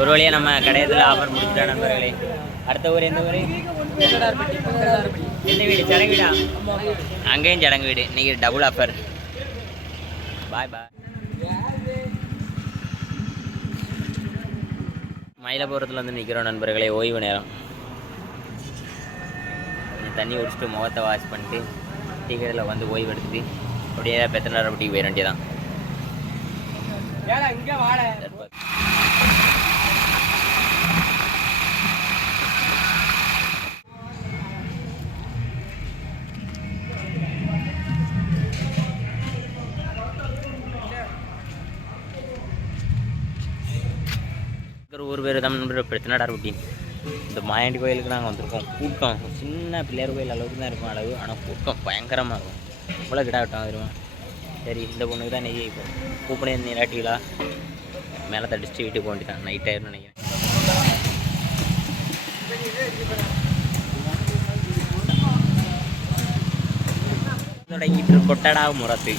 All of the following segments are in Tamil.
ஒரு வழியாக நம்ம கடையத்தில் ஆஃபர் முடிச்சுட்டோம் நண்பர்களே. அடுத்த ஊர் எந்த ஊர்? எந்த வீடு? சடங்கு வீடா? அங்கேயும் சடங்கு வீடு. இன்னைக்கு டபுள் ஆஃபர் பாய் பாய் மயிலபுரத்தில் வந்து நிற்கிறோம் நண்பர்களே. ஓய்வு நேரம். தண்ணி குடிச்சிட்டு முகத்தை வாஷ் பண்ணிட்டு டீ கடையில் வந்து ஓய்வு எடுத்துட்டு அப்படியே பெத்தனார் டீ போயிட வேண்டியதான் ஒருத்தர் ஒரு பேர் தான் நண்பர் பிரச்சனைடா அப்படின்னு இந்த மாயாண்டி கோயிலுக்கு நாங்கள் வந்திருக்கோம். கூட்டம். சின்ன பிள்ளையார் கோயில் அளவுக்கு தான் இருக்கும் அளவு. ஆனால் கூட்டம் பயங்கரமாக இருக்கும். இவ்வளோ கிடா விட்டோம் தெரியுமா? சரி இந்த பொண்ணுக்கு தான் நெய் இப்போ கூப்பிடே நீராட்டிகளா மேலே தடிச்சு வீட்டுக்கு போக வேண்டியதான் நைட் ஆயிரும் நினைக்கிறேன். தொடங்கிட்டு கொட்டடா முரசு.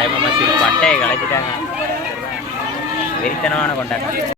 சீர்னா இதான் தாய்மாமா சீர் பட்டையை கலைச்சிட்டாங்க வெறித்தனமான கொண்டாட்டம்